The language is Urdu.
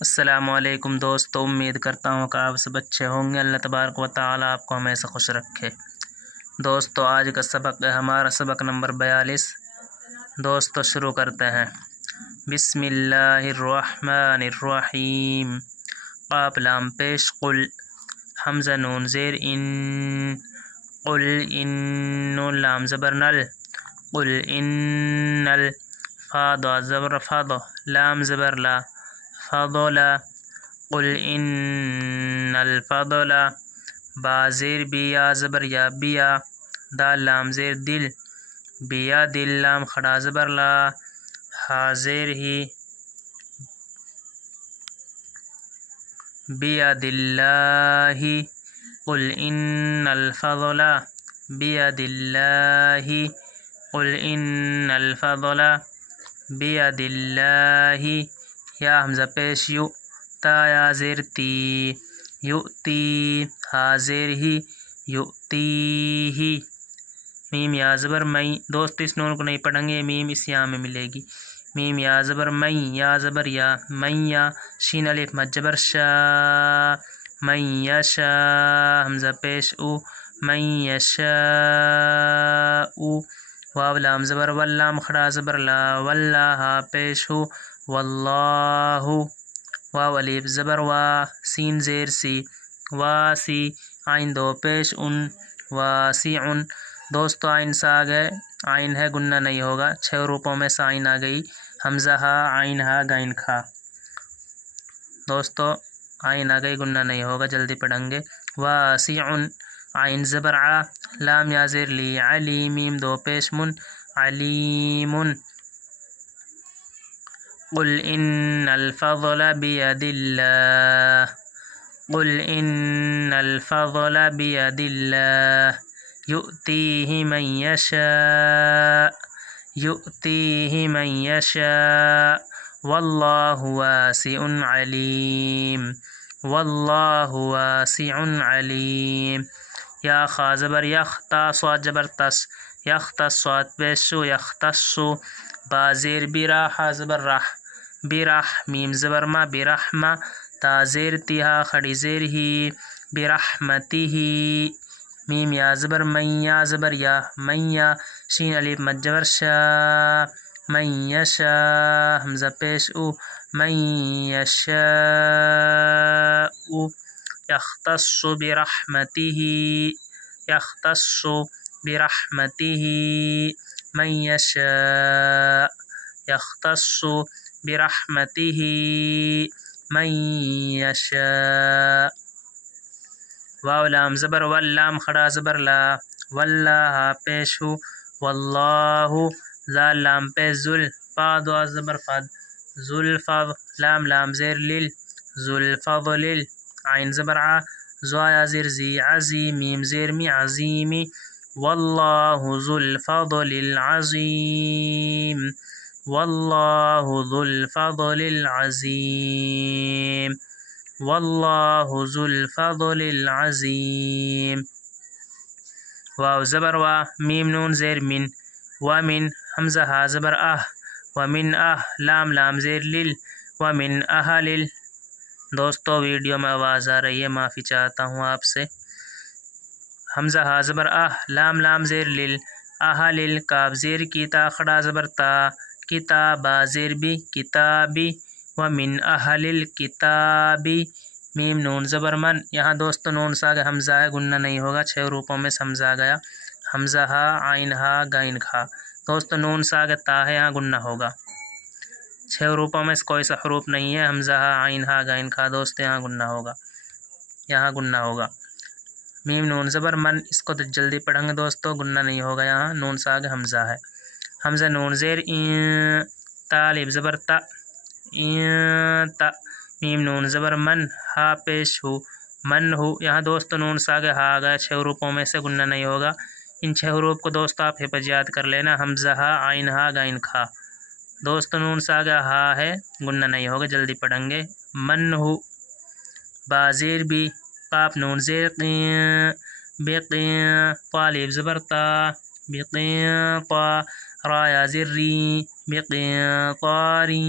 السلام علیکم دوستو، امید کرتا ہوں کہ آپ سب اچھے ہوں گے۔ اللہ تبارک و تعالیٰ آپ کو ہمیشہ خوش رکھے۔ دوستو آج کا سبق ہے ہمارا سبق نمبر 42۔ دوستو شروع کرتے ہیں۔ بسم اللہ الرحمن الرحیم۔ قاف لام پیش قل، حمزہ نون زیر ان، قل ان، نون لام زبر نل، قل ان ال، فا دو زبر فض، لام زبر لا، فضل، قل ان الفضل، با زیر بیا زبر یا بیا، دال لام زیر دل، بیا دل لام کھڑا زبر لا، ہا زیر ہی، بید اللہ، قل ان الفضل، بید اللہ، قل ان الفضل، بید اللہ، یا حمزہ پیش یو، تا یا زیر تی، یؤتی، ہا زیر ہی، یؤتیہ، میم یا زبر مئی۔ دوست اس نون کو نہیں پڑھیں گے، میم اس یا میں ملے گی۔ میم یا زبر مئی، یا زبر یا، مئی یا، شین الف مد زبر شا، من یشا، حمزہ پیش او، من یشاء، واو لام زبر واللام کھڑا زبر لا، واللہ پیش ہو، واللہ، واو الف زبر وا، سین زیر سی، واسی، عین دو پیش ان، واسعن۔ دوستو آئین سے آگئے، آئین ہے گنہ نہیں ہوگا، 6 حروفوں میں سے آئین آ گئی، حمزہ ہا، عین ہا، غین کھا۔ دوستو آئین آ گئی، گنہ نہیں ہوگا، جلدی پڑھیں گے۔ واسعن، عین زبر ع، لام یا زیر لی، علی، میم دو پیش من، علیم، قل ان الفضل بید اللہ، قل ان الفضل بید اللہ، یؤتیہ من یشاء، یؤتیہ من یشاء، واللہ واسع علیم، واللہ واسع علیم۔ یا خا زبر یخ، تا صاد زبر تس، یختص صاد پیشو، یختص، با زیر برا، ہا زبر رح، برح، میم زبر ما، برحمہ، تا زیر تیہا کھڑی زیر ہی، برحمتہ، میم یا زبر من، یا زبر یا، من یا، شین الف مد زبر شا، من یشاء، حمزہ پیش او، من یشاء، یختص برحمتہ، یختص برحمتہ، من یشاء، یختص برحمتہ، من یشاء، واو لام زبر واللام کھڑا زبر لا، واللہ پیش ہو، واللہ، زال لام پیش ذل، فا دو زبر فد، ذوالفضل، لام زیر لل، ذوالفضل، عین زبر ع، زوایا زیر زی، عزی، میم زیر می، عظیمی، واللہ ذو الفضل العظیم، واللہ ذو الفضل العظیم، واللہ ذو الفضل العظیم۔ واو زبر وا، میم نون زیر من، ومن، حمزہ ہا زبر ومن لام زیر لل، ومن اہلل۔ دوستو ویڈیو میں آواز آ رہی ہے، معافی چاہتا ہوں آپ سے۔ حمزہ ہا زبر لام زیر لل، اہلل، کاف زیر کی، تا کھڑا زبر تا، کتاب زیر بی، کتابی، ومن اہل الکتابی، میم نون زبر من۔ یہاں دوستو نون سے آگے حمزہ ہے، گنہ نہیں ہوگا، 6 حروفوں میں سے حمزہ آ گیا، حمزہ ہا، عین ہا، غین کھا۔ دوستو نون سے آگے تا ہے، یہاں گنہ ہوگا، 6 حروفوں میں سے کوئی سا حروف نہیں ہے، حمزہ ہا، عین ہا، غین کھا، دوستو یہاں گنہ ہوگا، یہاں گنہ ہوگا۔ میم نون زبر من، اس کو تو جلدی پڑھیں گے دوستو، گنہ نہیں ہوگا، یہاں نون سے آگے حمزہ ہے۔ حمزہ نون زیر این، تا الف زبر تا، این تا، میم نون زبر من، ہا پیش ہو، من ہو۔ یہاں دوستو نون سے آگے ہا آ گیا، 6 حروفوں میں سے گنہ نہیں ہوگا۔ ان 6 حروف کو دوستو آپ حفظ یاد کر لینا، حمزہ ہا، عین ہا، غین کھا۔ دوستو نون سے آگے ہا ہے، گنہ نہیں ہوگا، جلدی پڑھیں گے۔ من ہو، با زیر بی، قاف نون زیر قین، بقین، طا الف زبر تا، بقین طا، را یا زر ری، بقینطاری،